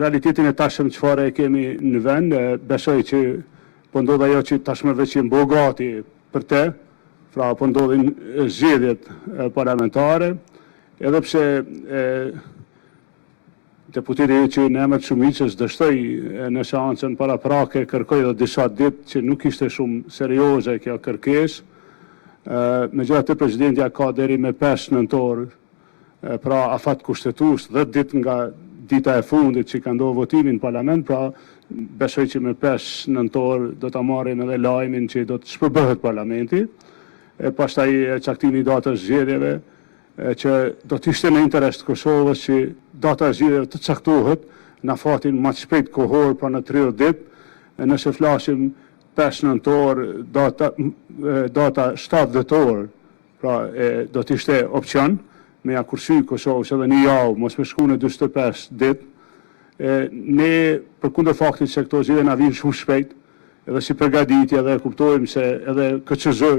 realitetin e tashëm çfarë e kemi në vend, besoj që po ndodh ajo që tashmë veç jemi bogati për te, pra po ndodhin zgjedhjet parlamentare, edhe pse deputeti që në emër të shumicës dështoi në seancën paraprake kërkoi edhe disa ditë që nuk ishte shumë serioze kjo kërkesë. Megjithatë presidenti ka deri me 5 nëntor, pra afat kushtetues 10 ditë nga dita e fundit që ka ndodhur votimi në parlament, pra besoj që me 5 nëntor do ta marrim edhe lajmin që do të shpërbëhet parlamenti, pastaj caktimi i datës zgjedhjeve, që do të ishte në interes të Kosovës që data e zgjedhjeve të caktohet në afatin më të shpejt kohor, pra në 30 ditë, nëse flasim 5 nëntor, data 7 dhjetor, pra do të ishte opcion me ja kursy Kosovës edhe një javë, mos me shku në 45 ditë. Ne, përkundër faktit se këto zgjedhje na vinë shumë shpejt, edhe si përgatitje edhe kuptojmë se edhe KCZ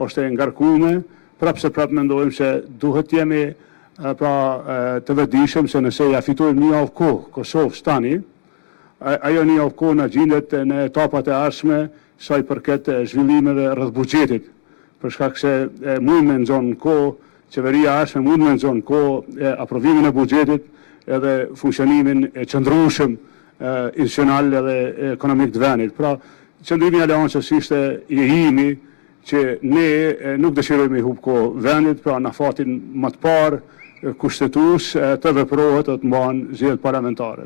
është e ngarkuar, prapë mendojmë se duhet jemi të vetëdijshëm se nëse ja fitojmë një javë kohë Kosovës tani, ajo një javë kohë na gjendet në etapat e ardhshme sa i përket zhvillimeve rreth buxhetit, për shkak se mund me nxon kohë qeveria ardhshme, mund me nxon kohë aprovimin e buxhetit edhe funksionimin e qëndrueshëm institucional edhe ekonomik të vendit. Pra, qëndrimi i aleancës ishte i jemi që ne nuk dëshirojmë i hub kohë vendit, pra në fatin më të parë kushtetues të veprohet të mbahen zgjedhjet parlamentare.